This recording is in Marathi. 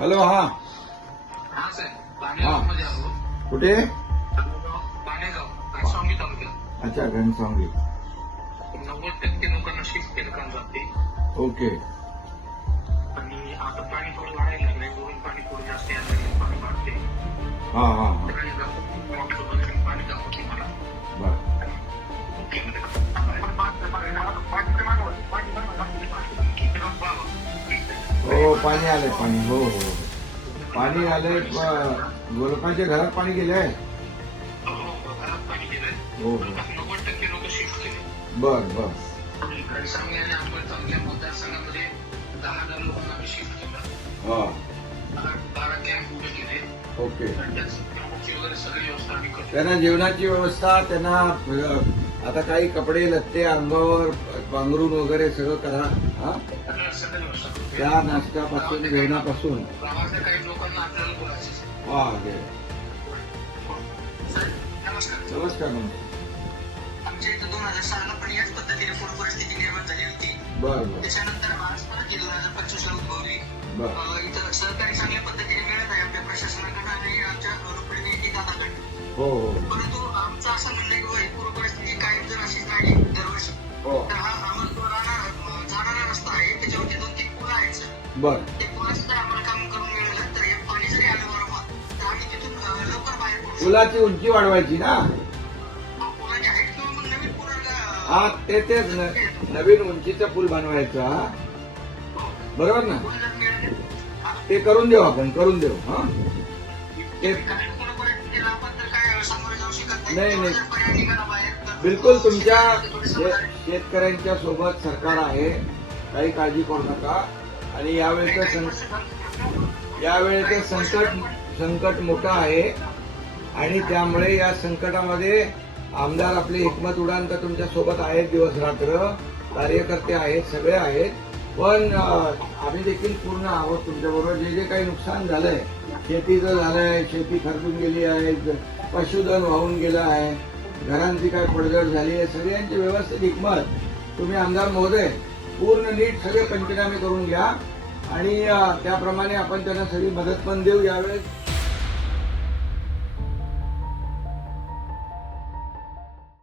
हॅलो. हा हा सर, हा. पाणेगावमध्ये आलो. कुठे? पाणेगाव सांगली तालुक्यात. अच्छा, घनसावंगी. 90% लोकांना शिफ्ट केलं काम जाते. ओके. आणि आता पाणी थोडं वाढायला लागलंय. वरून पाणी थोडं जास्त यायला लागलं, पाणी वाढते. हा हा हा. तर काही जास्त पाणी दाखवते मला. बर. हो, पाणी आलंय. पाणी हो हो पाणी आलंय. लोकांच्या घरात पाणी गेलंय. घरात पाणी गेलंय. हो हो. 90% लोक शिफ्ट केले. बर बर. घनसावंगी आणि अंबड चांगल्या मतदारसंघामध्ये 10,000 लोकांना आम्ही शिफ्ट केलं. हा. 12 कॅम्प उभे केले. ओके. आणि त्याची वगैरे सगळी व्यवस्था आम्ही करतो. त्यांना जेवणाची व्यवस्था, त्यांना आता काही कपडे लत्ते अंगावर पांघरून वगैरे सगळं करा. हा. सगळं व्यवस्था करतो. त्या नाश्त्यापासून जेवणापासून. गावातल्या काही लोकांना आपल्याला बोलायचं. हा. नमस्कार. नमस्कार. आमच्या इथं 2006 ला पण याच पद्धतीने पूर परिस्थिती निर्माण झाली होती. बर बर त्याच्यानंतर आज परत 2025 ला उद्भवली. बर. इथं सहकार्य चांगल्या पद्धतीने मिळत आहे आपल्या प्रशासनाकडे आणि आमच्या रुक्मिणी दादाकडे. हो हो परंतु आमचं असं म्हणणं आहे की ही पूर परिस्थिती कायम जर अशीच राहिली दरवर्षी, हो. तर हा आम्हाला जाणारा रस्ता आहे त्याच्यावरती 2-3 पुलं आहेत सर. बर. ते पुलाचं जर आम्हाला काम करून मिळालं तर हे पाणी जरी आलं बरोबर तर आम्ही तिथून लवकर बाहेर पडू शकतो. पुलाची उंची वाढवायची ना. पुलाची हाईट किंवा मग नवीन पूल हा, ते नवीन उंचीचा पूल बनवायचा. बरोबर ना. पूल जर मिळाले ते करून देऊ, आपण करून देऊ. हा. ते काही पूर्ण परिस्थितीला आपण तर काय सामोरे जाऊ शकत नाही, नाही. जर पर्याय निघाला बाहेर तर बिलकुल तुमच्या थोडी समजदारी. शेतकऱ्यांच्या सोबत सरकार आहे. काही काळजी करू नका. आणि यावेळेचं संकट मोठं आहे. आणि त्यामुळे या संकटामध्ये आमदार आपले हिकमत उडान तर तुमच्या सोबत आहेत दिवस रात्र. कार्यकर्ते आहेत, सगळे आहेत. पण आम्ही देखील पूर्ण आहोत तुमच्याबरोबर. जे काही नुकसान झालंय, शेतीचं झालंय, शेती खर्चून गेली आहे, पशुधन वाहून गेलं आहे, घरांची काय पडझड झाली आहे, सगळ्यांची व्यवस्थित हिकमत तुम्ही आमदार महोदय पूर्ण नीट सगळे पंचनामे करून घ्या. आणि त्याप्रमाणे आपण त्यांना सगळी मदत पण देऊ यावेळेस.